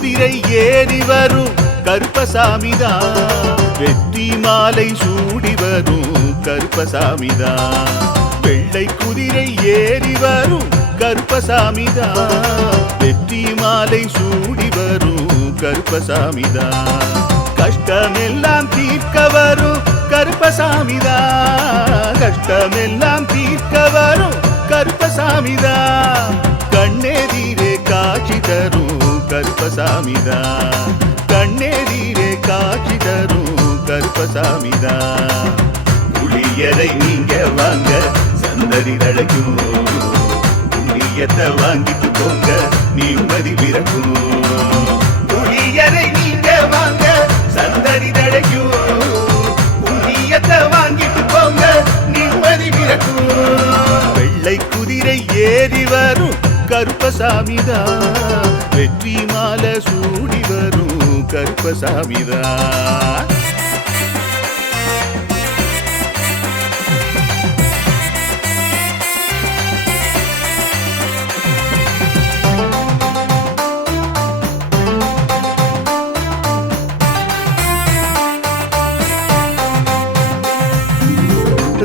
குதிரை ஏறி வரும் கருப்பசாமிதான், வெற்றி மாலை சூடி வரும் கருப்பசாமிதான். வெள்ளை குதிரை ஏறி வரும் கருப்பசாமிதான், வெற்றி மாலை சூடி வரும் கருப்பசாமிதான். கஷ்டமெல்லாம் தீர்க்க வரும் கருப்பசாமிதான், கஷ்டமெல்லாம் தீர்க்க வரும் கருப்பசாமிதான். கண்ணெதிரே காட்சி தரும் கருப்பசாமிதான், கண்ணெதிரே காட்சி தரும் கருப்பசாமிதான். புளியரை நீங்க வாங்க சந்ததி தழைக்கும், புண்ணியத்தை வாங்கிட்டு போங்க நிம்மதி பிறக்கும். புளியரை நீங்க வாங்க சந்ததி தழைக்கும், புண்ணியத்தை வாங்கிட்டு போங்க நிம்மதி பிறக்கும். வெள்ளை குதிரை ஏறி வரும் கருப்பசாமிதான், வெற்றி மாலை சூடி வரும் கருப்பசாமிதான்.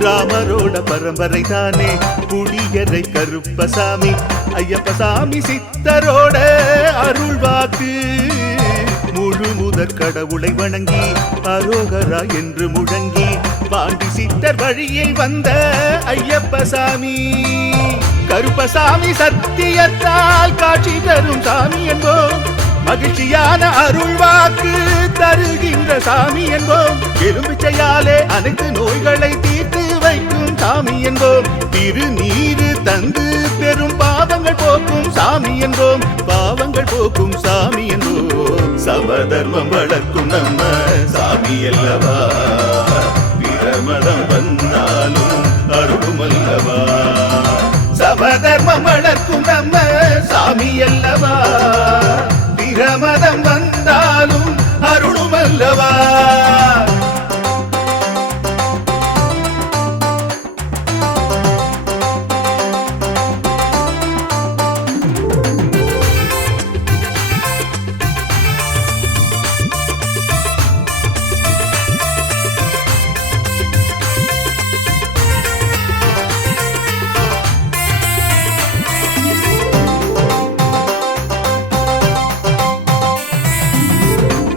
ராமரோட பரம்பரை தானே புளியரை கருப்பசாமி, ஐயப்பசாமி சித்தரோட அருள் வாக்கு. முழு முதற் கடவுளை வணங்கி அரோகரா என்று முழங்கி பாண்டி சித்தர் வழியில் வந்த ஐயப்பசாமி. கருப்பசாமி சத்தியத்தால் காட்சி தரும் சாமி என்போம், மகிழ்ச்சியான அருள் வாக்கு தருகின்ற சாமி என்போம். எலும்பிச்சையாலே அனைத்து நோய்களை தீர்த்து வைக்கும் சாமி என்போம். திருநீரு தந்து பெரும் பாவங்கள் போக்கும் சாமி என்போம், பாவங்கள் போக்கும் சாமி என்போம். சமதர்மம் வளர்க்கும் நம்ம சாமி அல்லவா, பிரமதம் வந்தாலும் அருளும் அல்லவா. சமதர்மம் வளர்க்கும் நம்ம சாமி அல்லவா, பிரமதம் வந்தாலும் அருளும் அல்லவா.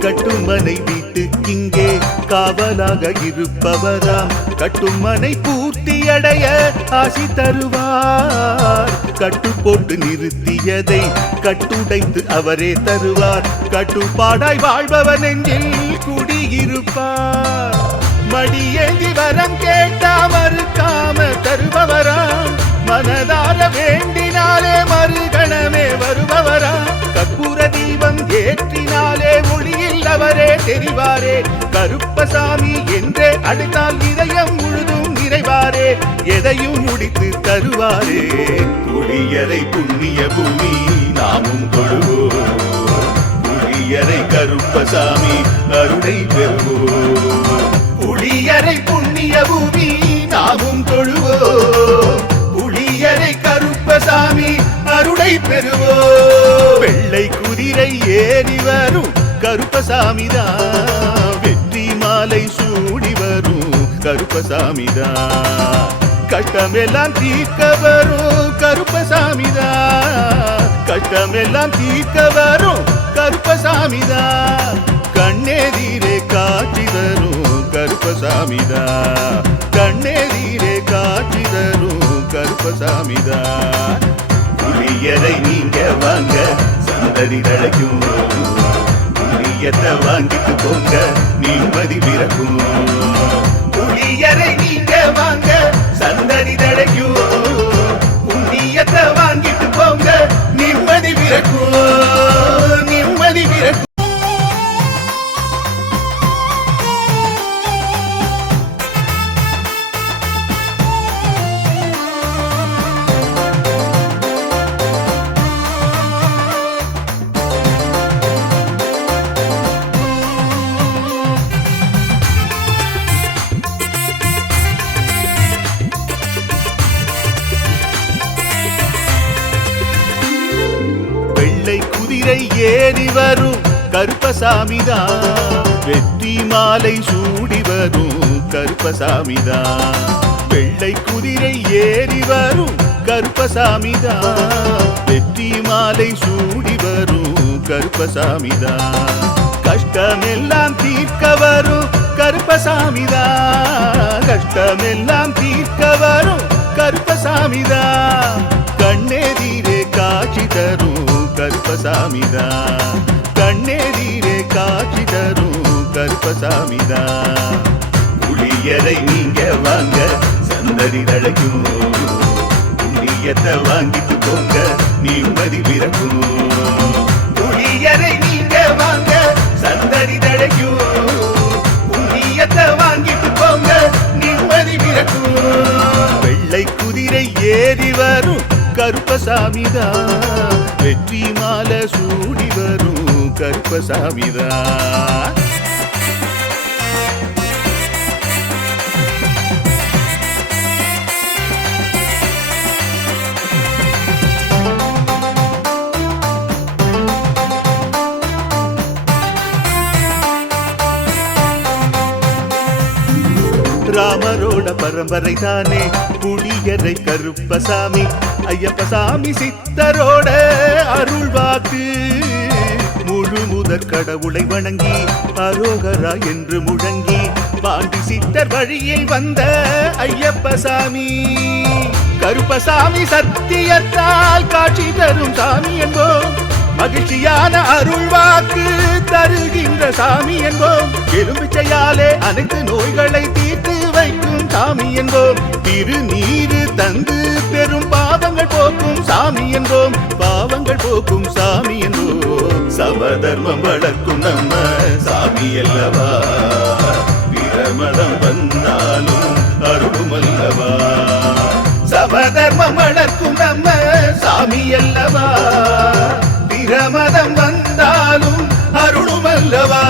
கட்டுமனை வீட்டுக்கிங்கே காவலாக இருப்பவராம், கட்டுமனை பூர்த்தியடைய ஆசி தருவார். கட்டு போட்டு நிறுத்தியதை கட்டுடைத்து அவரே தருவார், கட்டுப்பாடாய் வாழ்பவன் நெஞ்சில் குடியிருப்பார். மடியேந்தி வரம் கேட்டா மறுக்காம தருபவராம், மனதார வேண்டினாலே மறுகணமே வருபவராம். கற்பூர தீபம் ஏற்றினாலே ஒளியில் அவரே தெரிவாரே, கருப்பசாமி என்றே அழைத்தால் இதயம் முழுதும் நிறைவாரே, எதையும் முடித்து தருவாரே. புளியரை புண்ணிய பூமி நாமும் தொழுவோம், புளியரை கருப்பசாமி அருளை பெறுவோம். புளியரை புண்ணிய பூமி நாமும் தொழுவோம், புளியரை கருப்பசாமி அருளை பெறுவோம். வெள்ளை குதிரை ஏறி வரும் கருப்பசாமிதான், வெற்றி மாலை சூடி வரும் கருப்பசாமிதான். கஷ்டமெல்லாம் தீர்க்க வரும் கருப்பசாமிதான், கஷ்டமெல்லாம் தீர்க்க வரும் கருப்பசாமிதான். கண்ணெதிரே காட்சி தரும் கருப்பசாமிதான், கண்ணெதிரே காட்சி தரும் கருப்பசாமிதான். புளியரை நீங்க வாங்க சந்ததி தழைக்கும், புளியத்தை வாங்கிட்டு போங்க நிம்மதி பிறக்கும். புளியரை நீங்க வாங்க சந்ததி தழைக்கும், புண்ணியத்தை வாங்கிட்டு போங்க நிம்மதி பிறக்கும், நிம்மதி பிறக்கும். குதிரை ஏறி வரும் கருப்பசாமிதான், வெற்றி மாலை சூடி வரும் கருப்பசாமிதான். வெள்ளை குதிரை ஏறி வரும் கருப்பசாமிதான், வெற்றி மாலை சூடி வரும் கருப்பசாமிதான். கஷ்டமெல்லாம் தீர்க்க வரும் கருப்பசாமிதான், கஷ்டமெல்லாம் தீர்க்க வரும் கருப்பசாமிதான். கண்ணெதிரே காட்சி தரும் கருப்பசாமிதான், கண்ணெதிரே காட்சி தரும் கருப்பசாமிதான். புளியரை நீங்க வாங்க சந்ததி தழைக்கும், புண்ணியத்தை வாங்கிட்டு போங்க நிம்மதி பிறக்கும். புளியரை நீங்க வாங்க சந்ததி தழைக்கும், புண்ணியத்தை வாங்கிட்டு போங்க நிம்மதி பிறக்கும். வெள்ளை குதிரை ஏறி வரும் கருப்பசாமிதான், வெற்றி மாலை சூடி வரும் கருப்பசாமிதான். ராமரோட பரம்பரை தானே புளியரை கருப்பசாமி, ஐயப்பசாமி சித்தரோட அருள்வாக்கு. முழு முதற் கடவுளை வணங்கி அரோகரா என்று முழங்கி பாண்டி சித்தர் வழியில் வந்த ஐயப்பசாமி. கருப்பசாமி சத்தியத்தால் காட்சி தரும் சாமி என்போம், மகிழ்ச்சியான அருள்வாக்கு தருகின்ற சாமி என்போம். எலும்பிச்சையாலே அனைத்து நோய்களை தீர்த்து வைக்கும் சாமி என்போம். திருநீரு தந்து பெரும் பாவங்கள் போக்கும் சாமி என்போம், பாவங்கள் போக்கும் சாமி என்போம். சமதர்மம் வளர்க்கும் நம்ம சாமி அல்லவா, பிரமதம் வந்தாலும் அருளும் அல்லவா. சமதர்மம் வளர்க்கும் நம்ம சாமி அல்லவா, பிரமதம் வந்தாலும் அருளும் அல்லவா.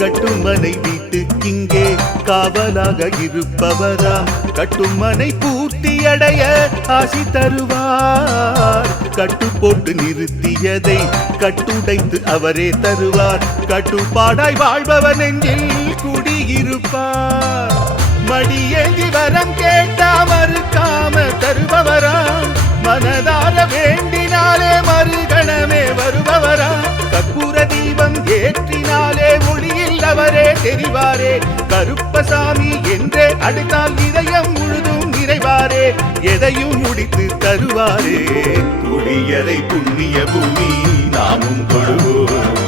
கட்டுமனை வீட்டுக்கிங்கே காவலாக இருப்பவராம், கட்டுமனை பூர்த்தியடைய ஆசி தருவார். கட்டு போட்டு நிறுத்தியதை கட்டுடைத்து அவரே தருவார், கட்டுப்பாடாய் வாழ்பவன் நெஞ்சில் குடியிருப்பார். மடியேந்தி வரம் கேட்டா மறுக்காம தருபவராம், மனதார வேண்டினாலே மறுகணமே வருபவராம். கற்பூர தீபம் ஏற்றினாலே ஒளியில் அவரே தெரிவாரே, கருப்பசாமி என்றே அழைத்தால் இதயம் முழுதும் நிறைவாரே, எதையும் முடித்து தருவாரே. புளியரை புண்ணிய பூமி நாமும் தொழுவோம்,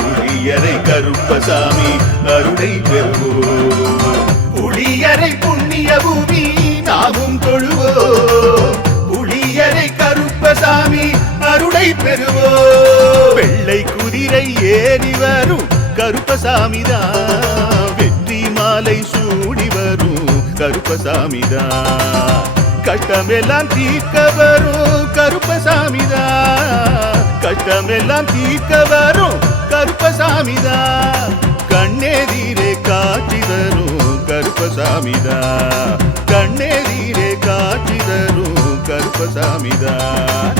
புளியரை கருப்பசாமி அருளை பெறுவோம். புளியரை புண்ணிய பூமி நாமும் தொழுவோம், புளியரை கருப்பசாமி அருளை பெறுவோம். வெள்ளை குதிரை ஏறி வரும் கருப்பசாமிதான், வெற்றி மாலை சூடி வரும் கருப்பசாமிதான். கஷ்டமெல்லாம் தீர்க்க வரும் கருப்பசாமிதான், கஷ்டமெல்லாம் தீர்க்க வரும் கருப்பசாமிதான். கண்ணெதிரே காட்சி தரும் கருப்பசாமிதான், கண்ணெதிரே காட்சி தரும் கருப்பசாமிதான்.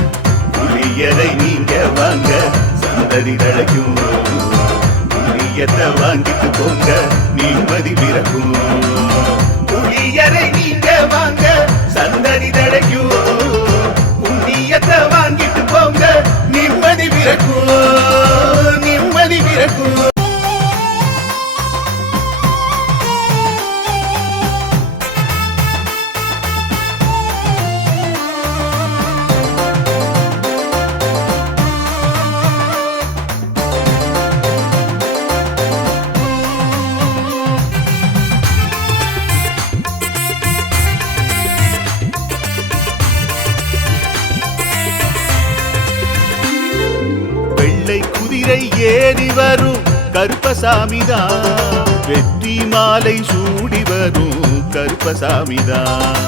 புளியரை நீங்க வாங்க சந்ததி தழைக்கும், புளியத்தை வாங்கிட்டு போங்க நிம்மதி பிறக்கும். புளியரை நீங்க வாங்க சந்ததி தழைக்கும், புண்ணியத்தை வாங்கிட்டு போங்க நிம்மதி பிறக்கும், நிம்மதி பிறக்கும். குதிரை ஏறி வரும் கருப்பசாமிதான். வெற்றி மாலை சூடி வரும் கருப்பசாமிதான்.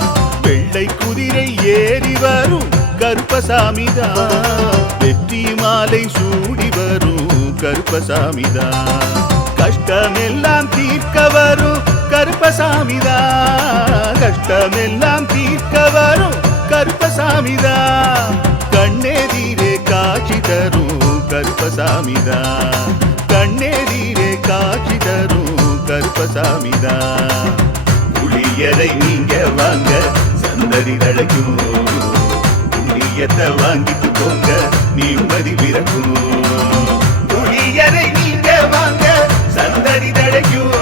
வெள்ளை குதிரை ஏறி வரும் கருப்பசாமிதான். வெற்றி மாலை சூடி வரும் கருப்பசாமிதான். கஷ்டமெல்லாம் தீர்க்க வரும் கருப்பசாமிதான். கஷ்டமெல்லாம் தீர்க்க வரும் கருப்பசாமிதான். கண்ணெதிரே காட்சி தரும் கருப்பசாமிதான். கண்ணெதிரே காட்சி தரும் கருப்பசாமிதான். புளியரை நீங்க வாங்க சந்ததி தழைக்கும். புண்ணியத்தை வாங்கிட்டு போங்க நிம்மதி பிறக்கும். புளியரை நீங்க வாங்க சந்ததி தழைக்கும்.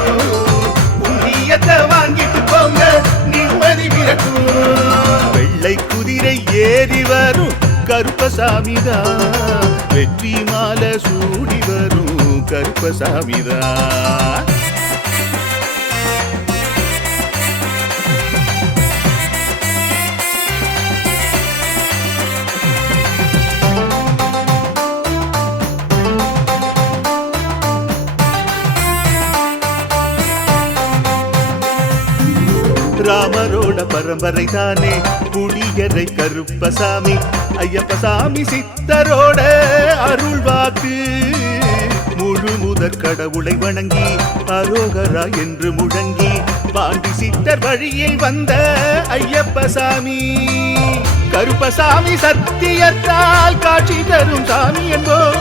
புண்ணியத்தை வாங்கிட்டு போங்க நிம்மதி பிறக்கும். வெள்ளை குதிரை ஏறி வரும் கருப்பசாமிதான். வெற்றி மாலை சூடி வரும் கருப்பசாமிதான். ராமரோட பரம்பரை தானே புளியரை கருப்பசாமி. ஐயப்பசாமி சித்தரோட அருள்வாக்கு. முழு முதற் கடவுளை வணங்கி அரோகரா என்று முழங்கி பாண்டி சித்தர் வழியில் வந்த ஐயப்பசாமி. கருப்பசாமி சத்தியத்தால் காட்சி தரும் சாமி என்போம்.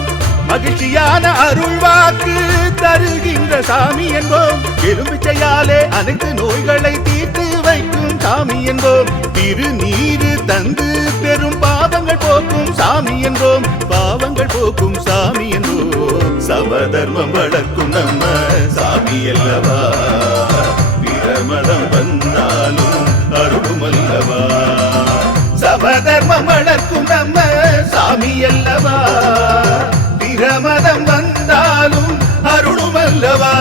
மகிழ்ச்சியான அருள்வாக்கு தருகின்ற சாமி என்போம். எலும்பிச்சையாலே அனைத்து நோய்களை தீர்த்து வைக்கும் சாமி என்போம். திருநீரு தந்து பெரும் பாவங்கள் போக்கும் சாமி என்போம். பாவங்கள் போக்கும் சாமி என்போம். சமதர்மம் வளர்க்கும் நம்ம சாமி அல்லவா. பிரமதம் வந்தாலும் அருளும் அல்லவா. சமதர்மம் வளர்க்கும் நம்ம சாமி அல்லவா. பிரமதம் வந்தாலும் அருளும் அல்லவா.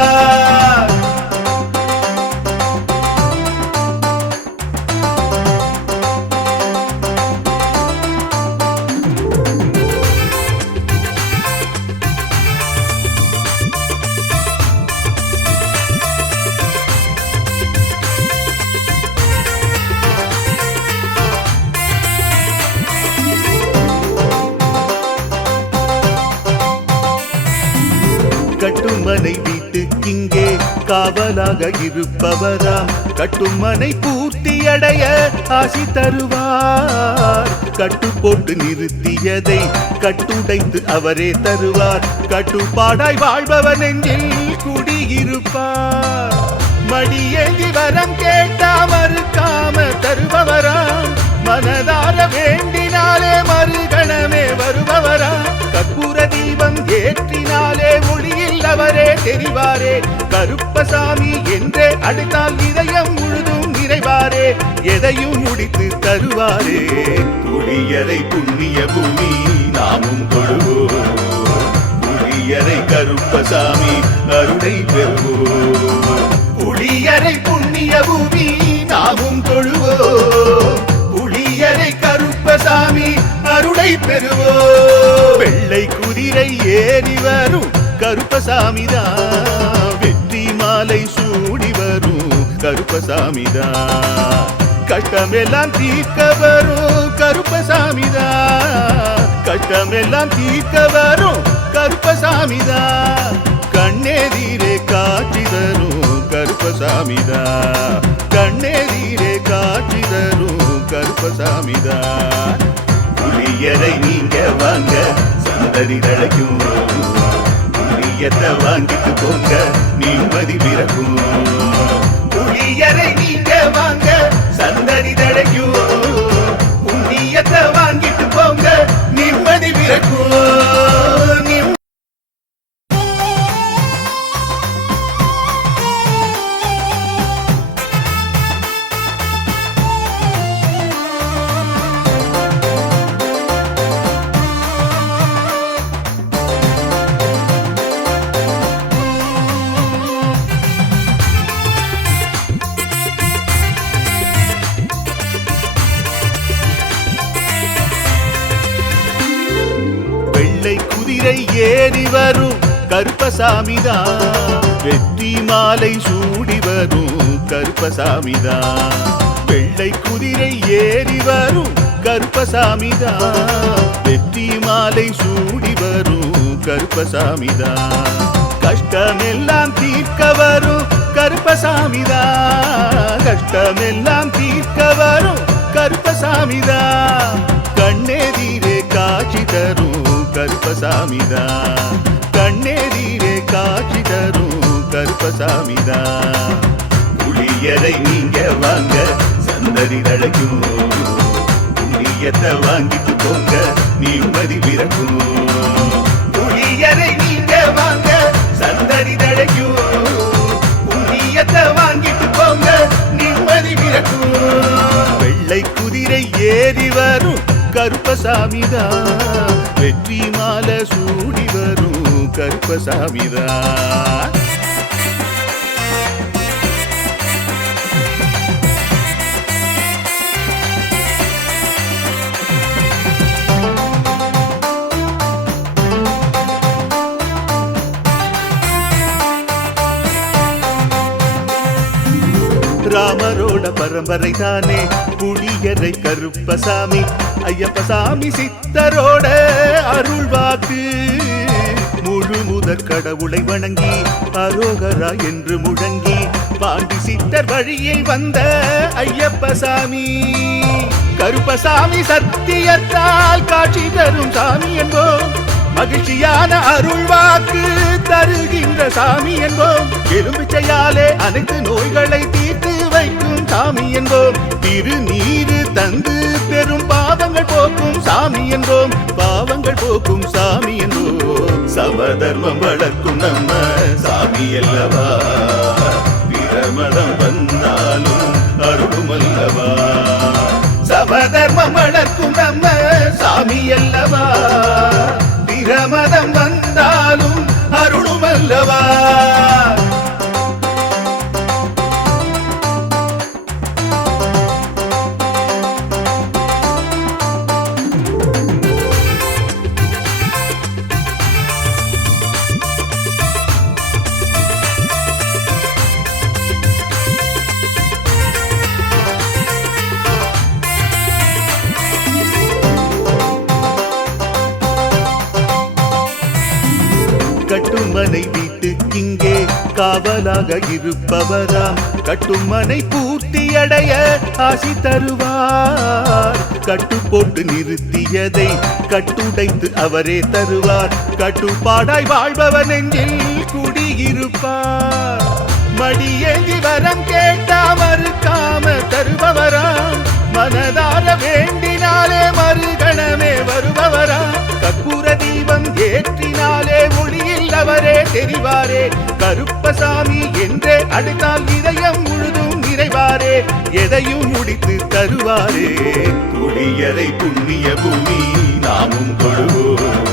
கட்டுமனை வீட்டுக்கிங்கே காவலாக இருப்பவராம். கட்டுமனை பூர்த்தி அடைய ஆசி தருவார். கட்டு போட்டு நிறுத்தியதை கட்டுடைத்து அவரே தருவார். கட்டுப்பாடாய் வாழ்பவர் நெஞ்சில் குடியிருப்பார். மடியேந்தி வரம் கேட்டா மறுக்காம தருபவராம். மனதார வேண்டினாலே மறுகணமே வருபவராம். கற்பூர தீபம் ஏற்றினாலே ஒளியில் அவரே தெரிவாரே. கருப்பசாமி என்றே அழைத்தால் இதயம் முழுதும் நிறைவாரே. எதையும் முடித்து தருவாரே. புளியரை புண்ணிய பூமி நாமும் தொழுவோம். புளியரை கருப்பசாமி அருளை பெறுவோம். புளியரை புண்ணிய பூமி நாமும் தொழுவோம். புளியரை கருப்பசாமி அருளை பெறுவோம். வெள்ளை குதிரை ஏறி வரும் கருப்பசாமிதான். வெற்றி மாலை சூடி வரும் கருப்பசாமிதான். கஷ்டமெல்லாம் தீர்க்க வரும் கருப்பசாமிதான். கஷ்டமெல்லாம் தீர்க்க வரும் கருப்பசாமிதான். கண்ணெதிரே காட்சி தரும் கருப்பசாமிதான். கண்ணெதிரே காட்சி தரும் கருப்பசாமிதான். புளியரை நீங்க வாங்க சந்ததி தழைக்கும். புளியத்தை வாங்கிட்டு போங்க நிம்மதி பிறக்கும். புளியரை நீங்க வாங்க சந்ததி தழைக்கும். புண்ணியத்தை வாங்கிட்டு போங்க நிம்மதி பிறக்கும். குதிரை ஏறி வரும் கருப்பசாமிதான். வெற்றி மாலை சூடி வரும் கருப்பசாமிதான். வெள்ளை குதிரை ஏறி வரும் கருப்பசாமிதான். வெற்றி மாலை சூடி வரும் கருப்பசாமிதான். கஷ்டமெல்லாம் தீர்க்க வரும் கருப்பசாமிதான். கஷ்டமெல்லாம் தீர்க்க வரும் கருப்பசாமிதான். கண்ணெதிரே காட்சி தரும் கருப்பசாமிதான். கண்ணெதிரே காட்சி தரும் கருப்பசாமிதான். புளியரை நீங்க வாங்க சந்ததி தழைக்கும். புண்ணியத்தை வாங்கிட்டு போங்க நிம்மதி பிறக்கும். புளியரை நீங்க வாங்க சந்ததி தழைக்கும். புண்ணியத்தை வாங்கிட்டு போங்க நிம்மதி பிறக்கும். வெள்ளை குதிரை ஏறி வரும் கருப்பசாமிதான். வெற்றி மாலை சூடி வரும் கருப்பசாமிதான். ராமரோட பரம்பரை தானே புளியரை கருப்பசாமி. ஐயப்பசாமி சித்தரோட அருள் வாக்கு. முழு முதற் கடவுளை வணங்கி அரோகரா என்று முழங்கி பாண்டி சித்தர் வழியில் வந்த ஐயப்பசாமி. கருப்பசாமி சத்தியத்தால் காட்சி தரும் சாமி என்போம். மகிழ்ச்சியான அருள் வாக்கு தருகின்ற சாமி என்போம். எலும்பிச்சையாலே அனைத்து நோய்களை தீர்த்து வைக்கும் சாமி என்போம். திருநீரு தந்து பெரும் பாவங்கள் போக்கும் சாமி என்போம். பாவங்கள் போக்கும் சாமி என்போம். சமதர்மம் வளர்க்கும் நம்ம சாமி அல்லவா. பிரமதம் வந்தாலும் அருளும் அல்லவா. சமதர்மம் வளர்க்கும் நம்ம சாமி அல்லவா. பிரமதம் வந்தாலும் அருளும் அல்லவா. கட்டுமனை வீட்டுக்கிங்கே காவலாக இருப்பவராம். கட்டுமனை பூர்த்தியடைய ஆசி தருவார். கட்டு போட்டு நிறுத்தியதை கட்டுடைத்து அவரே தருவார். கட்டுப்பாடாய் வாழ்பவர் நெஞ்சில் குடியிருப்பார். மடியேந்தி வரம் கேட்டா மறுக்காம தருபவராம். மனதார வேண்டினாலே மறுகணமே வருபவராம். கற்பூர தீபம் ஏற்றினாலே ஒளியில் அவரே தெரிவாரே. கருப்பசாமி என்றே அழைத்தால் இதயம் முழுதும் நிறைவாரே. எதையும் முடித்து தருவாரே. புளியரை புண்ணிய பூமி நாமும் தொழுவோம்.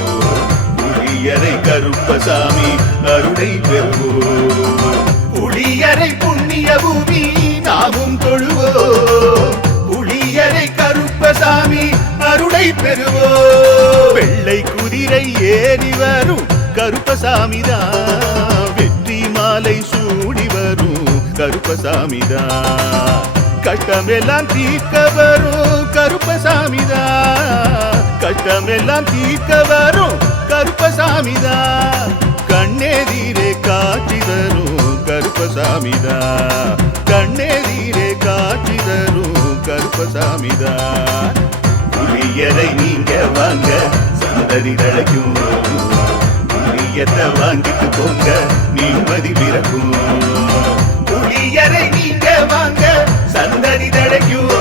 புளியரை கருப்பசாமி அருளை பெறுவோம். புளியரை புண்ணிய பூமி நாமும் தொழுவோம். புளியரை கருப்பசாமி அருளை பெறுவோம். வெள்ளை குதிரை ஏறி வரும் கருப்பசாமிதான். வெற்றி மாலை சூடி வரும் கருப்பசாமிதான். கஷ்டமெல்லாம் தீர்க்க வரும் கருப்பசாமிதான். கஷ்டமெல்லாம் தீர்க்க வரும் கருப்பசாமிதான். கண்ணெதிரே காட்சி தரும் கருப்பசாமிதான். கண்ணெதிரே காட்சி தரும் கருப்பசாமிதான். புளியரை நீங்க வாங்க சந்ததி தழைக்கும். புளியத்தை வாங்கிட்டு போங்க நிம்மதி பிறக்கும். புளியரை நீங்க வாங்க சந்ததி தழைக்கும்.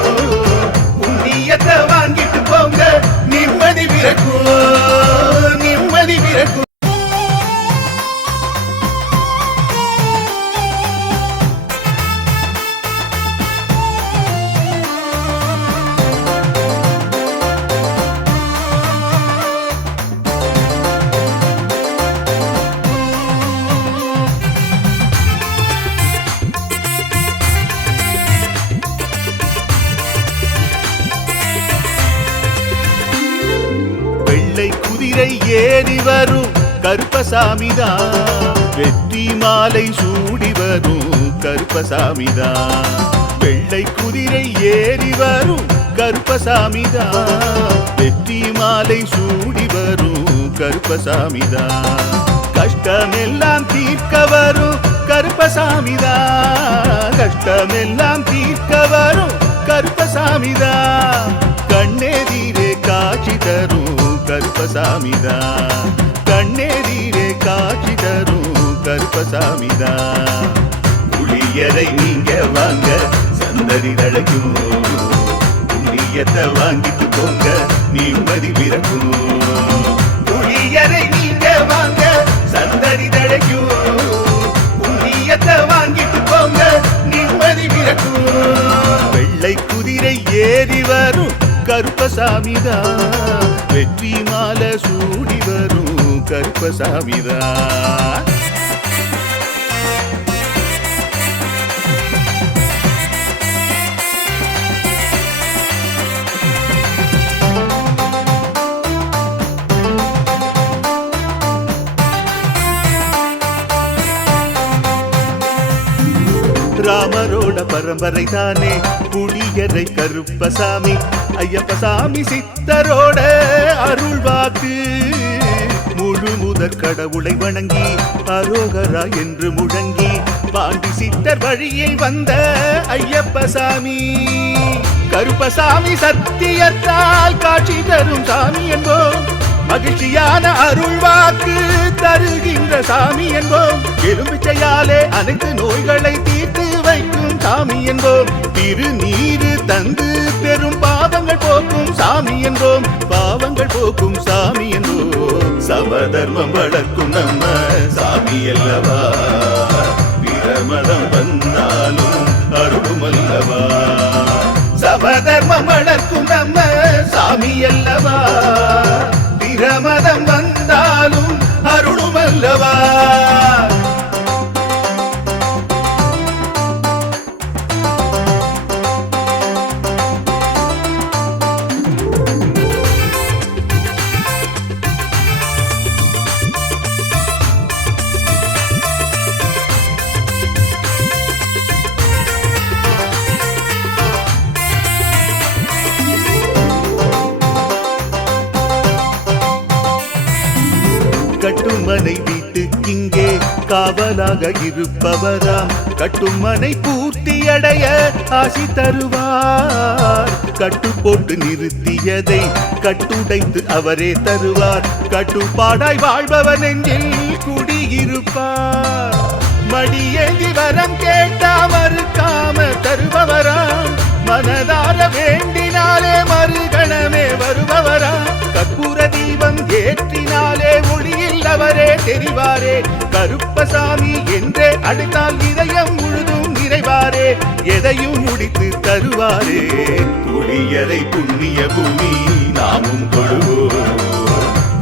புண்ணியத்தை வாங்கிட்டு போங்க நிம்மதி பிறக்கும். நிம்மதி பிறக்கும். ஏறி வரும் கருப்பசாமிதான். வெற்றி மாலை சூடி வரும் கருப்பசாமிதான். வெள்ளை குதிரை ஏறி வரும் கருப்பசாமிதான். வெற்றி மாலை சூடி வரும் கருப்பசாமிதான். கஷ்டமெல்லாம் தீர்க்க வரும் கருப்பசாமிதான். கஷ்டமெல்லாம் தீர்க்க வரும் கருப்பசாமிதான். கண்ணெதிரே காட்சி தரும் கருப்பசாமிதான். கண்ணெதிரே காட்சி தரும் கருப்பசாமிதான். புளியரை நீங்க வாங்க சந்ததி தழைக்கும். புளியத்தை வாங்கிட்டு போங்க நிம்மதி பிறக்கும். புளியரை நீங்க வாங்க சந்ததி தழைக்கும். புளியத்தை வாங்கிட்டு போங்க நிம்மதி பிறக்கும். வெள்ளை குதிரை ஏறி வரும் கருப்பசாமிதான். வெற்றி மாலை சூடி வரும் கருப்பசாமிதான். ராமரோட பரம்பரை தானே புளியரை கருப்பசாமி. ஐயப்பசாமி சித்தரோட அருள்வாக்கு. முழு முதற் கடவுளை வணங்கி அரோகரா என்று முழங்கி பாண்டி சித்தர் வழியை வந்த ஐயப்பசாமி. கருப்பசாமி சத்தியத்தால் காட்சி தரும் சாமி என்போம். மகிழ்ச்சியான அருள்வாக்கு தருகின்ற சாமி என்போம். எலும்பிச்சையாலே அனைத்து நோய்களை தீர்த்து வைக்கும் சாமி என்போம். திருநீரு தந்து பெரும் பாவங்கள் போக்கும் சாமி என்போம். பாவங்கள் போக்கும் சாமி என்போம். சமதர்மம் வளர்க்கும் நம்ம சாமி அல்லவா. பிரமதம் வந்தாலும் அருளும் அல்லவா. சமதர்மம் வளர்க்கும் நம்ம சாமி அல்லவா. பிரமதம் வந்தாலும் அருளும் அல்லவா. கட்டுமனை வீட்டுக்கிங்கே காவலாக இருப்பவராம். கட்டுமனை பூர்த்தியடைய ஆசி தருவார். கட்டு போட்டு நிறுத்தியதை கட்டுடைத்து அவரே தருவார். கட்டுப்பாடாய் வாழ்பவர் நெஞ்சில் குடியிருப்பார். மடியேந்தி வரம் கேட்டா மறுக்காம தருபவராம். மனதார வேண்டினாலே மறுகணமே வருபவராம். கற்பூர தீபம் ஏற்றினாலே ஒளியில் அவரே தெரிவாரே. கருப்பசாமி என்றே அழைத்தால் இதயம் முழுதும் நிறைவாரே. எதையும் முடித்து தருவாரே. புளியரை புண்ணிய பூமி நாமும் தொழுவோம்.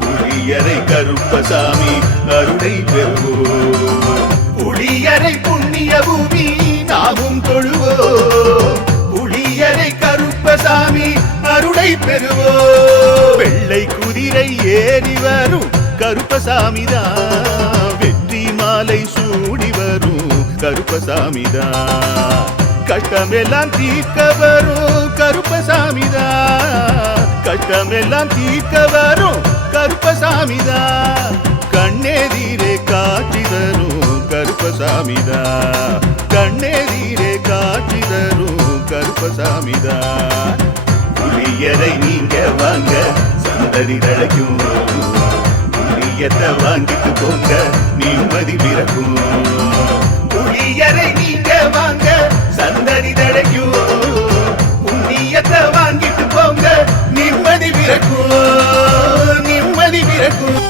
புளியரை கருப்பசாமி அருளை பெறுவோம். புளியரை புண்ணிய பூமி நாமும் தொழுவோம். புளியரை கருப்பசாமி அருளை பெறுவோம். வெள்ளை குதிரை ஏறி வரும் கருப்பசாமிதான். வெற்றி மாலை சூடி வரும் கருப்பசாமிதான். கஷ்டமெல்லாம் தீர்க்க வரும் கருப்பசாமிதான். கஷ்டமெல்லாம் தீர்க்க வரும் கருப்பசாமிதான். கண்ணெதிரே காட்சி தரும் கருப்பசாமிதான். கண்ணெதிரே காட்சி தரும் கருப்பசாமிதான். புளியரை நீங்க வாங்க சந்ததி தழைக்கும். புளியத்தை வாங்கிட்டு போங்க நிம்மதி பிறக்கும். புளியரை நீங்க வாங்க சந்ததி தழைக்கும். புண்ணியத்தை வாங்கிட்டு போங்க நிம்மதி பிறக்கும். நிம்மதி பிறக்கும்.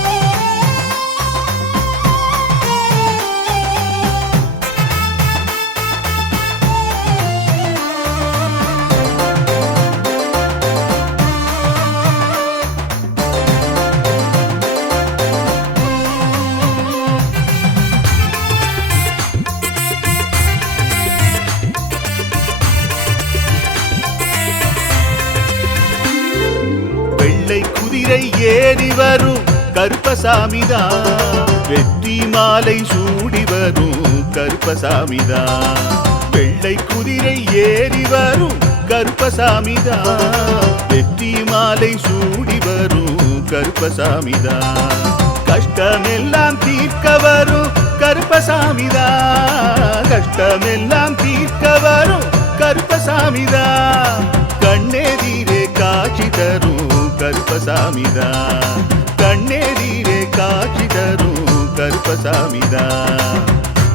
குதிரை ஏறி வரும் கருப்பசாமிதான். வெற்றி மாலை சூடி வரும் கருப்பசாமிதான். வெள்ளை குதிரை ஏறி வரும் கருப்பசாமிதான். வெற்றி மாலை சூடி வரும் கருப்பசாமிதான். கஷ்டமெல்லாம் தீர்க்க வரும் கருப்பசாமிதான். கஷ்டமெல்லாம் தீர்க்க வரும் கருப்பசாமிதான். கண்ணெதிரே காட்சி தரும் கருப்பசாமிதான். கண்ணெதிரே காட்சி தரும் கருப்பசாமிதான்.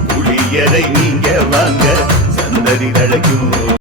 புளியரை நீங்க வாங்க சந்ததி தழைக்கும்